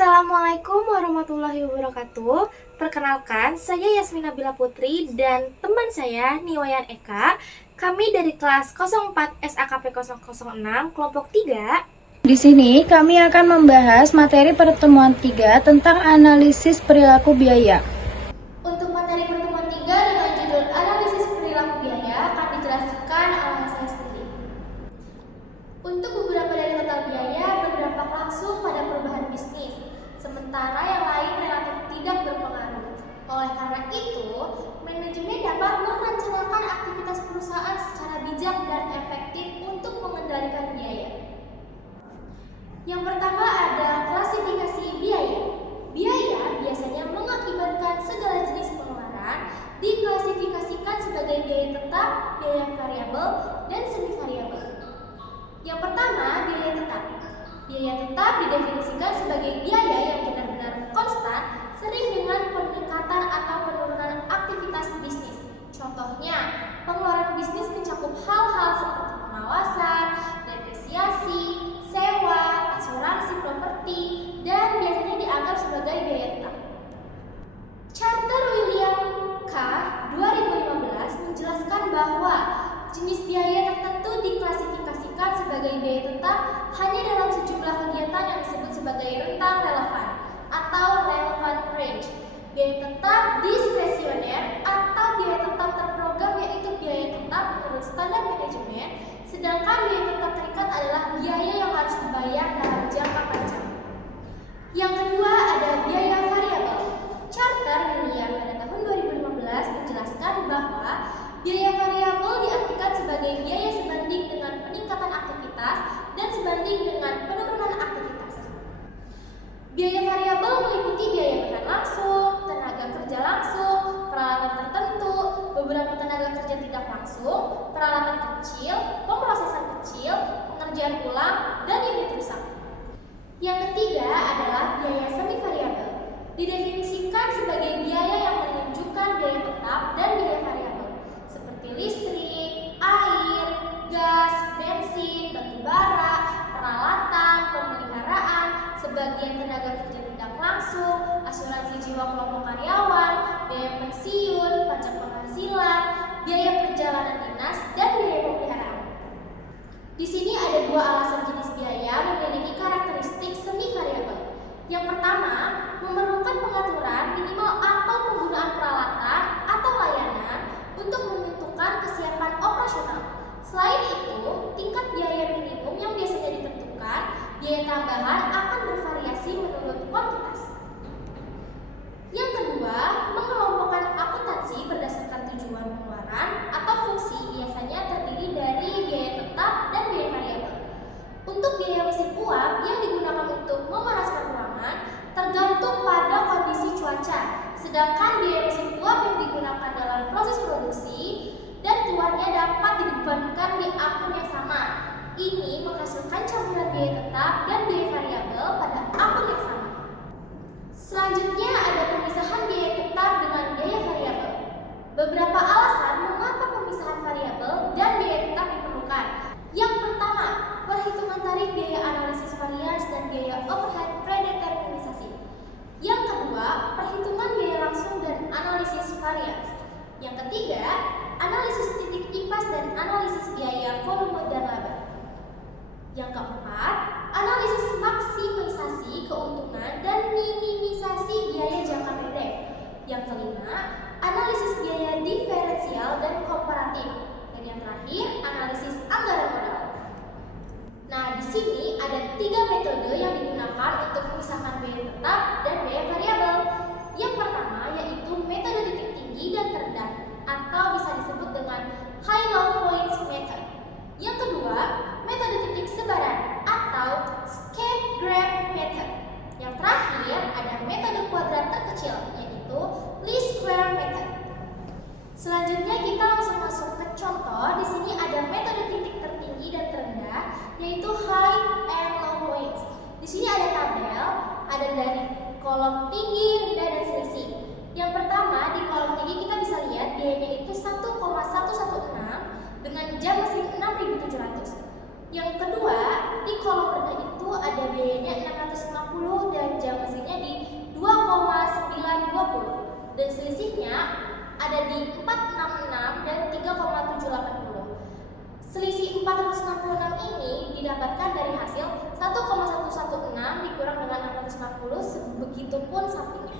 Assalamualaikum warahmatullahi wabarakatuh. Perkenalkan, saya Yasmina Bila Putri dan teman saya Niwayan Eka. Kami dari kelas 04 SAKP 006 kelompok 3. Di sini kami akan membahas materi pertemuan 3 tentang analisis perilaku biaya. Untuk materi pertemuan 3 dengan judul analisis perilaku biaya akan dijelaskan oleh saya sendiri. Untuk beberapa dari total biaya berdampak langsung pada perubahan bisnis, sementara yang lain relatif tidak berpengaruh. Oleh karena itu, manajemen dapat merencanakan aktivitas perusahaan secara bijak dan efektif untuk mengendalikan biaya. Yang pertama ada klasifikasi biaya. Biaya biasanya mengakibatkan segala jenis pengeluaran diklasifikasikan sebagai biaya tetap, biaya variabel, dan semi variabel. Yang pertama, biaya tetap. Biaya tetap didefinisikan sebagai biaya yang benar-benar konstan, sering dengan peningkatan atau penurunan aktivitas bisnis. Contohnya, pengeluaran bisnis mencakup hal-hal seperti pengawasan, depresiasi, sewa, asuransi properti, dan biasanya dianggap sebagai biaya tetap. Charter William K. 2015 menjelaskan bahwa jenis biaya tertentu diklasifikasikan sebagai biaya tetap hanya dalam sejumlah kegiatan yang disebut sebagai rentang relevan atau relevant range. Biaya tetap diskresioner atau biaya tetap terprogram yaitu biaya tetap menurut standar manajemen, sedangkan biaya tetap terikat adalah biaya yang harus dibayar dalam jangka panjang. Yang kedua ada biaya variabel. Charter William pada tahun 2015 menjelaskan bahwa biaya variabel diartikan sebagai biaya sebanding dengan peningkatan aktivitas dan sebanding dengan penurunan aktivitas. Biaya variabel meliputi biaya bahan langsung, tenaga kerja langsung, peralatan tertentu, beberapa tenaga kerja tidak langsung, peralatan kecil, pemrosesan kecil, pengerjaan ulang, dan unit rusak. Yang ketiga adalah biaya semi variabel. Didefinisikan sebagai biaya yang menunjukkan biaya tetap dan biaya variabel, seperti listrik, air, gas, bensin, batu bara, peralatan, pemeliharaan, sebagian tenaga kerja tidak langsung, asuransi jiwa kelompok karyawan, biaya pensiun, pajak penghasilan, biaya perjalanan dinas, dan biaya pemeliharaan. Di sini ada dua alasan jenis biaya memiliki karakteristik semi variabel. Yang pertama, memerlukan pengaturan minimal atau penggunaan peralatan atau layanan untuk menentukan kesiapan operasional. Selain itu, tingkat biaya minimum yang biasanya ditentukan, biaya tambahan akan bervariasi menurut kuantitas. Yang kedua, mengelompokkan akuntansi berdasarkan tujuan pengeluaran atau fungsi biasanya terdiri dari biaya tetap dan biaya variabel. Untuk biaya mesin uap yang digunakan untuk memanaskan ruangan tergantung pada kondisi cuaca, sedangkan biaya mesin uap yang digunakan dalam proses produksi dan keluarnya dapat dibebankan di akun yang sama. Ini menghasilkan campuran biaya tetap dan biaya variabel pada akun yang sama. Selanjutnya ada pemisahan biaya tetap dengan biaya variabel. Beberapa alasan mengapa pemisahan variabel dan biaya tetap diperlukan. Yang pertama, perhitungan tarif biaya analisis varians dan biaya overhead predeterminisasi. Yang kedua, perhitungan biaya langsung dan analisis varians. Yang ketiga, analisis titik impas dan analisis biaya volume dan laba. Yang keempat, analisis maksimisasi keuntungan dan minimisasi biaya jangka pendek. Yang kelima, analisis biaya diferensial dan komparatif. Dan yang terakhir, analisis anggaran modal. Nah, di sini ada 3 metode yang digunakan untuk memisahkan biaya tetap dan biaya variabel. Yang pertama yaitu metode titik tinggi dan terendah atau bisa disebut dengan high low points method. Yang kedua, metode titik sebaran atau scape graph method. Yang terakhir ada metode kuadrat terkecil yaitu least square method. Selanjutnya kita langsung masuk ke contoh. Di sini ada metode titik tertinggi dan terendah yaitu high and low points. Di sini ada tabel, ada dari kolom tinggi, rendah, dan selisih. Yang pertama di kolom tinggi kita bisa lihat biayanya itu 1,116 dengan jam mesin 6.700. Yang kedua di kolom rendah itu ada biayanya 650 dan jam mesin ada di 466 dan 3,780. Selisih 466 ini didapatkan dari hasil 1,116 dikurang dengan 660, begitupun sampingnya.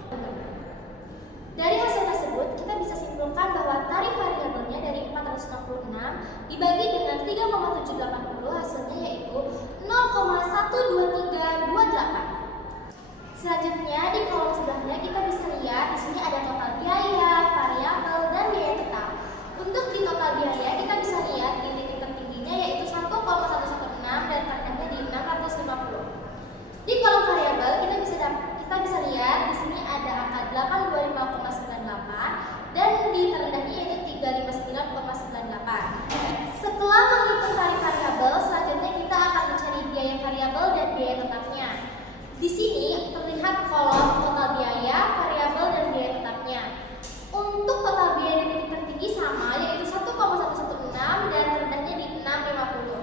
Dari hasil tersebut, kita bisa simpulkan bahwa tarif variabelnya dari 466 dibagi dengan 3,780, hasilnya yaitu 0,12328. Selanjutnya di kolom sebelahnya kita bisa lihat di sini ada total biaya, variabel, dan biaya tetap. Untuk di total biaya kita bisa lihat di titik tertingginya yaitu 1,116 dan terendahnya di 650. Di kolom variabel kita bisa lihat di sini ada angka 825,98 dan di terendahnya yaitu 359,98. Setelah menghitung tarif variabel, selanjutnya kita akan mencari biaya variabel dan biaya tetapnya. Di sini terlihat kolom total biaya, variabel, dan biaya tetapnya. Untuk total biaya di titik tertinggi sama yaitu 1,116 dan terendahnya di 650.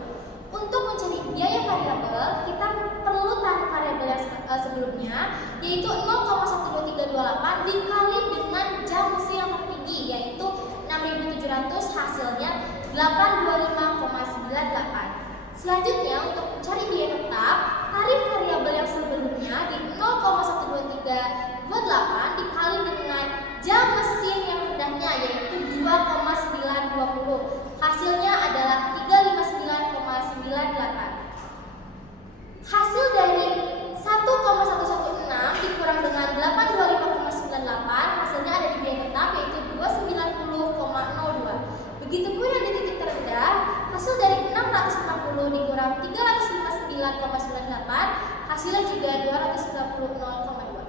Untuk mencari biaya variabel, kita perlu tarif variabel yang sebelumnya yaitu 0,12328 dikali dengan jam mesin yang tertinggi yaitu 6.700, hasilnya 825,98. Selanjutnya untuk mencari biaya tetap, tarif variabel yang sebelumnya di 0,12328 dikali dengan jam mesin yang rendahnya yaitu 2,920. Hasilnya adalah 359,98. Hasil dari 1,116 dikurang dengan 825,98, hasilnya ada di biaya tetap yaitu 290,02. Begitupun yang di titik terendah, hasil dari 660 dikurang 359,98, hasilnya juga 290,02.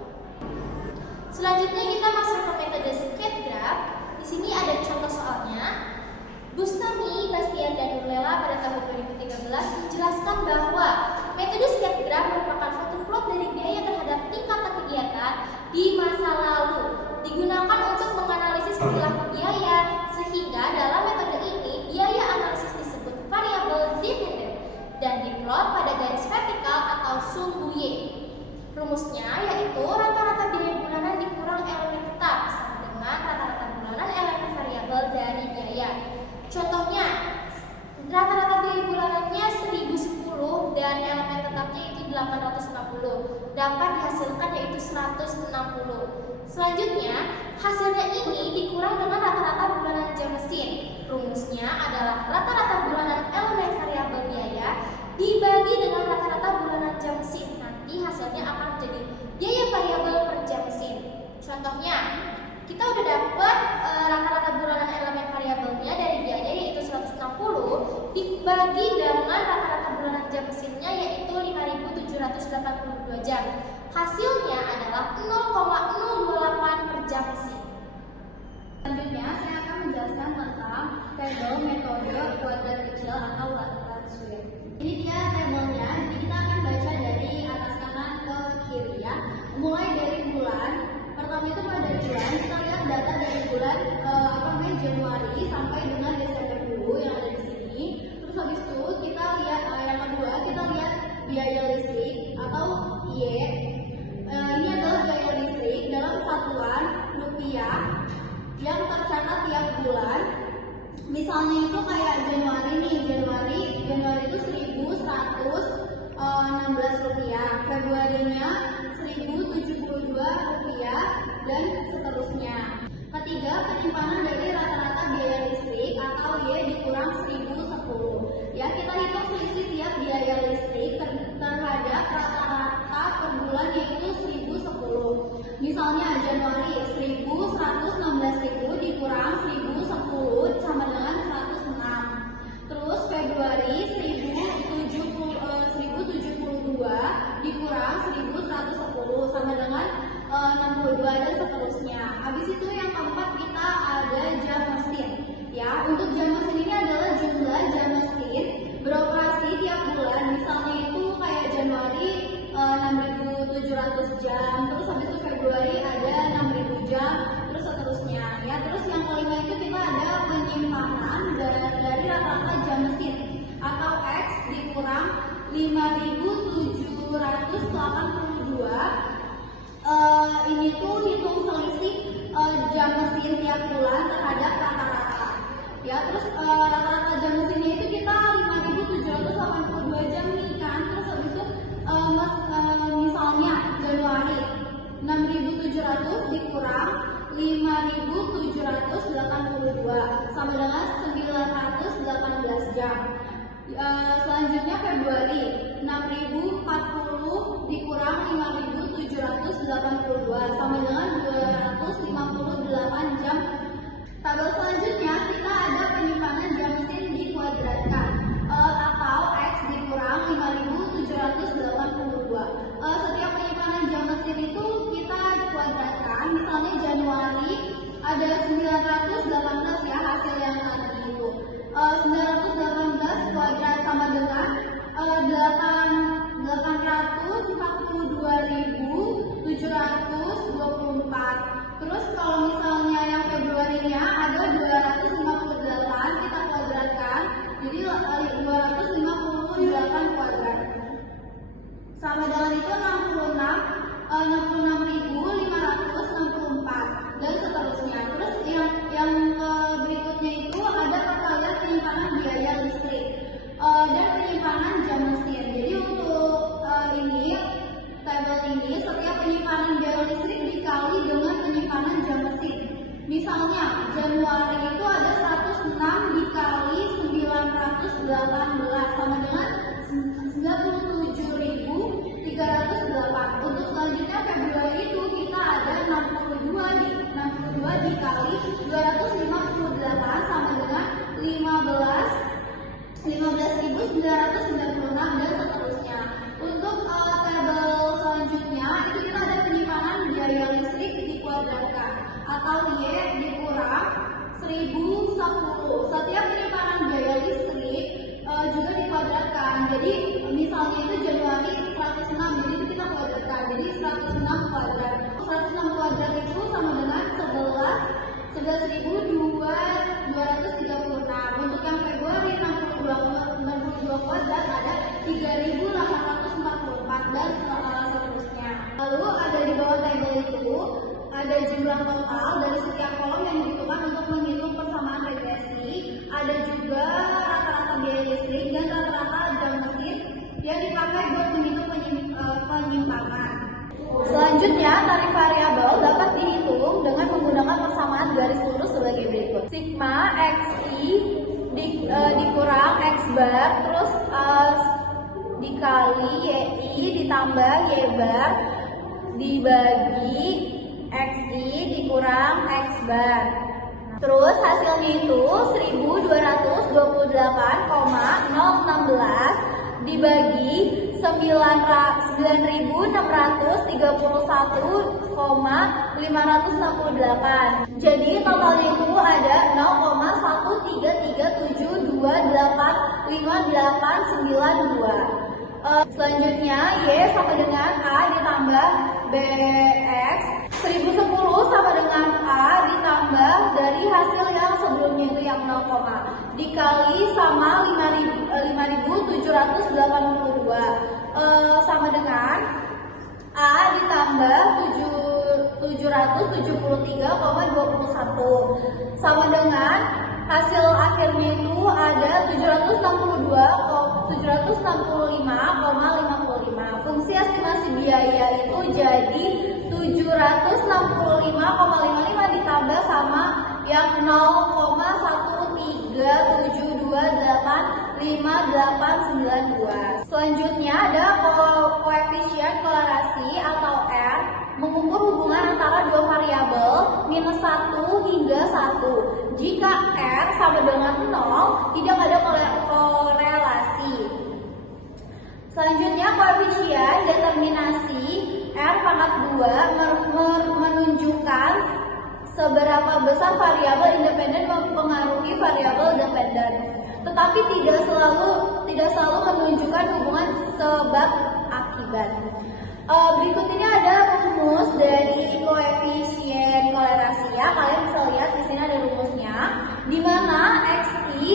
Selanjutnya kita masuk ke metode skate graph. Di sini ada contoh soalnya. Bustami, Bastian, dan Nurlela pada tahun 2013 menjelaskan bahwa metode skate graph merupakan suatu plot dari biaya terhadap tingkatan kegiatan di masa lalu, digunakan untuk menganalisis perilaku biaya, sehingga dalam metode ini biaya analisis disebut variabel dependent dan diplot pada garis vertikal atau sumbu Y. Rumusnya yaitu rata-rata biaya bulanan dikurang elemen tetap sama dengan rata-rata bulanan elemen variabel dari biaya. Contohnya, rata-rata biaya bulanannya 1010 dan elemen tetapnya itu 860. Dapat dihasilkan yaitu 160. Selanjutnya, hasilnya ini dikurang dengan rata-rata bulanan jam mesin. Rumusnya adalah rata-rata bulanan elemen variabel biaya dibagi dengan rata-rata bulanan jam mesin. Nanti hasilnya akan menjadi biaya variabel per jam mesin. Contohnya, kita udah dapat rata-rata bulanan elemen variabelnya dari biaya yaitu 160 dibagi dengan rata-rata bulanan jam mesinnya yaitu 5.782 jam. Hasilnya adalah 0,028 per jam mesin. Selanjutnya saya akan menjelaskan tentang tabel metode kuadrat kecil atau Lansweer. Ini dia tabelnya, jadi kita akan baca dari atas kanan ke kiri ya. Mulai dari bulan, pertama itu mulai dari bulan, kita lihat data dari bulan Januari sampai dengan Desember dulu yang ada di sini. Terus habis itu kita lihat yang kedua, kita lihat biaya listrik atau Y. Ini adalah biaya listrik dalam satuan rupiah yang tercatat tiap bulan. Misalnya itu kayak Januari nih, Januari itu 1.116 rupiah, Februarinya 1.072 rupiah, dan seterusnya. Ketiga, penyimpanan dari rata-rata biaya listrik atau Y dikurang 1.010. Ya, kita hitung selisih tiap biaya listrik terhadap rata-rata per bulan yaitu 1.010. Misalnya Januari 1.116.000 dikurang 1.010 sama dengan 106. Terus Februari 1.072 dikurang 1.110 sama dengan 62 dan seterusnya. Habis itu yang keempat kita ada jam mesin. Ya, untuk jam mesin ini adalah jumlah jam mesin beroperasi tiap bulan. Misalnya itu kayak Januari 6.700 jam, terus habis itu Februari ada 6.000 jam, terus seterusnya. Ya, terus yang kelima itu kita ada penyimpanan dari rata-rata jam mesin atau X dikurang 5.782 Ini tuh hitung selisih jam mesin tiap bulan terhadap rata-rata. Ya, terus rata-rata jam mesinnya itu kita 5.782 jam nih kan. Terus habis itu misalnya Januari 6.700 dikurang 5.782 sama dengan 918 jam. Selanjutnya Februari 6.040 dikurang 5.782 sama dengan 258 jam. Tabel selanjutnya kita ada penyimpanan jam mesin dikuadratkan atau X dikurang 5.782. Setiap penyimpanan jam mesin itu kita kuadratkan. Misalnya Januari ada 918 ya hasil yang tadi itu. 918 kuadrat sama dengan 842.724. Terus kalau misalnya yang Februarinya ada 258 kita kuadratkan, jadi 258 kuadrat. Sama dengan itu 66.564 dan seterusnya. Terus yang berikutnya itu ada perkalian penyimpanan biaya listrik dan penyimpanan jam mesin. Jadi untuk tabel ini setiap penyimpanan biaya listrik dikali dengan penyimpanan jam mesin. Misalnya Januari itu ada 106 dikali 918 sama dengan 97.308. Untuk selanjutnya Februari itu kita ada 62 dikali 258 sama dengan 15.996 dan seterusnya. Untuk tabel selanjutnya itu kita ada penyimpanan biaya listrik dikuadratkan atau Y dikurang 1010. Setiap penyimpanan biaya listrik juga dikuadratkan. Jadi misalnya itu Januari 106, jadi itu kita kuadratkan. Jadi 106 kuadrat. 106 kuadrat itu sama dengan 11.236. Untuk yang Februari 62 kuadrat ada 3.844 dan seterusnya. Lalu ada di bawah tabel itu ada jumlah total dari setiap kolom yang dibutuhkan untuk menghitung persamaan regresi. Ada juga rata-rata biaya listrik dan rata-rata jam mesin yang dipakai buat menghitung penyimpanan. Selanjutnya, tarif variabel dapat dihitung dengan menggunakan persamaan garis lurus sebagai berikut. Sigma XI dikurang X bar, terus dikali YI ditambah Y bar dibagi XI dikurang X bar. Terus hasilnya itu 1228,016 dibagi 9.631,568. Jadi totalnya itu ada 0,13372858892. Selanjutnya Y sama dengan A ditambah BX, 1010 sama dengan A ditambah dari hasil yang sebelumnya itu yang 0, dikali sama 5.782 sama dengan A ditambah 773,21 sama dengan hasil akhirnya itu ada 765,55. Fungsi estimasi biaya itu jadi 765,55 ditambah sama yang 0,137285892. Selanjutnya ada koefisien kolerasi atau R, mengukur hubungan antara dua variabel -1 hingga 1. Jika R sama dengan 0, tidak ada korelasi. Selanjutnya koefisien determinasi R pangkat 2 menunjukkan seberapa besar variabel independen mempengaruhi variabel dependen, tetapi tidak selalu menunjukkan hubungan sebab akibat. Berikut ini ada rumus dari koefisien kolerasi ya. Kalian bisa lihat di sini ada rumusnya, di mana XI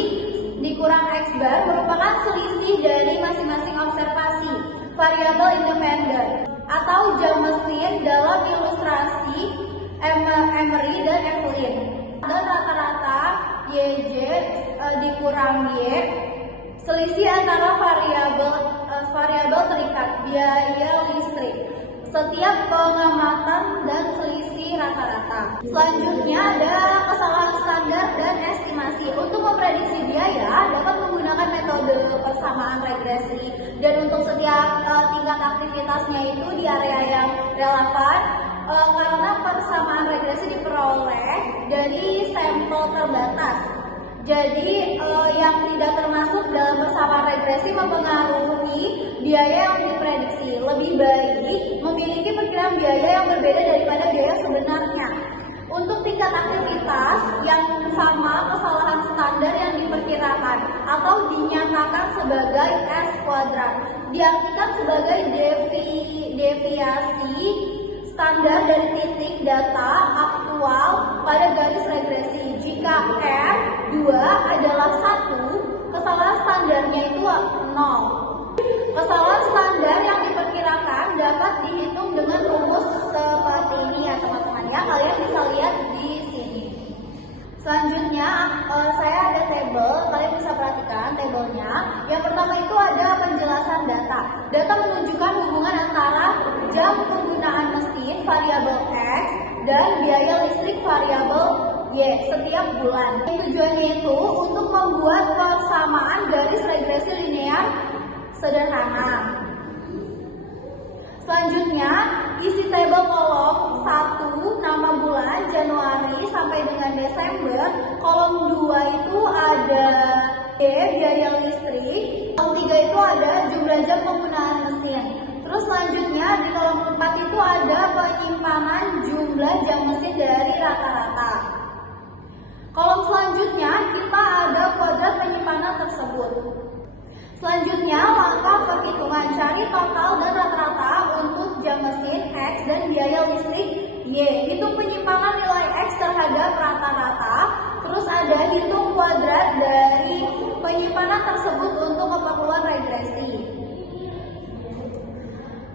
dikurang X bar merupakan selisih dari masing-masing observasi. variabel independen atau jam mesin dalam ilustrasi Emery dan Evelyn. Ada rata-rata YJ dikurang Y, selisih antara variabel terikat biaya listrik, setiap pengamatan dan selisih rata-rata. Selanjutnya ada kesalahan standar dan estimasi. Untuk memprediksi biaya dapat menggunakan metode persamaan regresi, dan untuk setiap tingkat aktivitasnya itu di area yang relevan, karena persamaan regresi diperoleh dari sampel terbatas. Jadi yang tidak termasuk dalam persamaan regresi mempengaruhi biaya yang diprediksi. Lebih baik memiliki perkiraan biaya yang berbeda daripada biaya sebenarnya. Untuk tingkat aktivitas yang sama, kesalahan standar yang diperkirakan atau dinyatakan sebagai S kuadrat diartikan sebagai deviasi standar dari titik data aktual pada garis regresi. Jika R 2 adalah 1, kesalahan standarnya itu 0. Kesalahan standar yang diperkirakan dapat dihitung dengan rumus seperti ini ya teman-teman ya. Kalian bisa lihat di sini. Selanjutnya saya ada tabel, kalian bisa perhatikan tabelnya. Yang pertama itu ada penjelasan data. Data menunjukkan hubungan antara jam penggunaan mesin variabel X dan biaya listrik variabel Y setiap bulan. Tujuannya itu untuk membuat persamaan garis regresi linear sederhana. Selanjutnya, isi tabel kolom 1 nama bulan Januari sampai dengan Desember. Kolom 2 itu ada B biaya listrik. Kolom 3 itu ada jumlah jam penggunaan mesin. Terus selanjutnya di kolom 4 itu ada penyimpanan jumlah jam mesin dari rata-rata. Kolom selanjutnya kita ada kuadrat penyimpanan tersebut. Selanjutnya langkah perhitungan, cari total dan rata-rata untuk jam mesin X dan biaya listrik Y. Hitung penyimpanan nilai X terhadap rata-rata. Terus ada hitung kuadrat dari penyimpanan tersebut untuk keperluan regresi.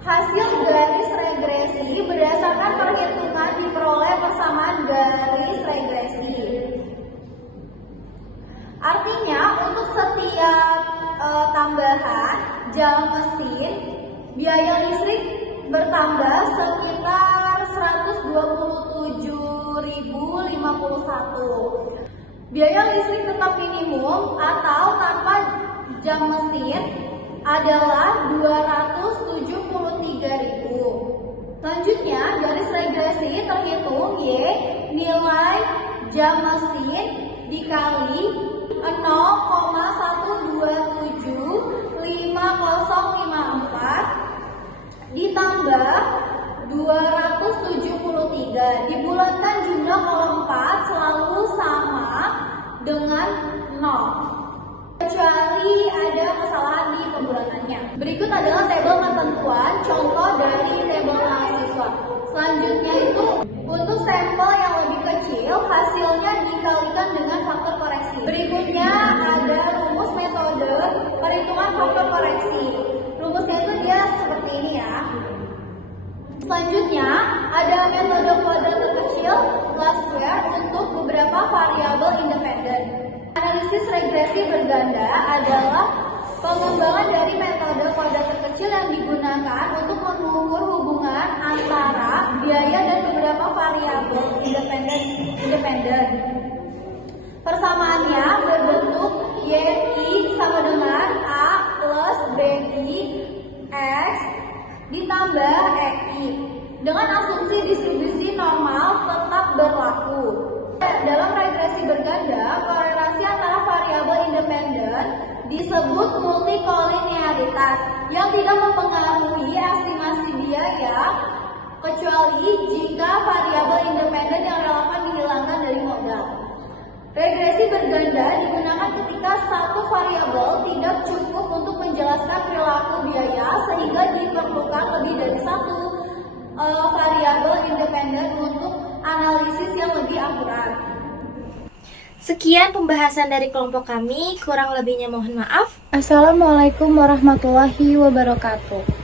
Hasil garis regresi berdasarkan perhitungan diperoleh persamaan garis regresi. Artinya untuk setiap tambahan jam mesin, biaya listrik bertambah sekitar 127.051. Biaya listrik tetap minimum atau tanpa jam mesin adalah 273.000. Selanjutnya garis regresi terhitung Y nilai jam mesin dikali 0,1275054 ditambah 273. Dibulatkan jumlah kolom 4 selalu sama dengan 0 kecuali ada kesalahan di pembulatannya. Berikut adalah tabel ketentuan contoh dari tabel mahasiswa. Selanjutnya itu untuk sampel yang lebih kecil hasilnya dikalikan dengan faktor koreksi. Berikutnya ada rumus metode perhitungan faktor koreksi. Rumusnya itu dia seperti ini ya. Selanjutnya ada metode kuadrat terkecil least square untuk beberapa variabel independen. Analisis regresi berganda adalah pengembangan dari metode kuadrat terkecil yang digunakan untuk mengukur hubungan antara biaya dan beberapa variabel independen. Persamaannya berbentuk YI sama dengan A plus BI X ditambah EI dengan asumsi distribusi normal tetap berlaku. Dalam regresi berganda, korelasi antara variabel independen disebut multikolinearitas yang tidak mempengaruhi estimasi biaya kecuali jika variabel independen yang relevan dihilangkan dari modal. Regresi berganda digunakan ketika satu variabel tidak cukup untuk menjelaskan perilaku biaya sehingga diperlukan lebih dari satu variabel independen untuk analisis yang lebih akurat. Sekian pembahasan dari kelompok kami, kurang lebihnya mohon maaf. Assalamualaikum warahmatullahi wabarakatuh.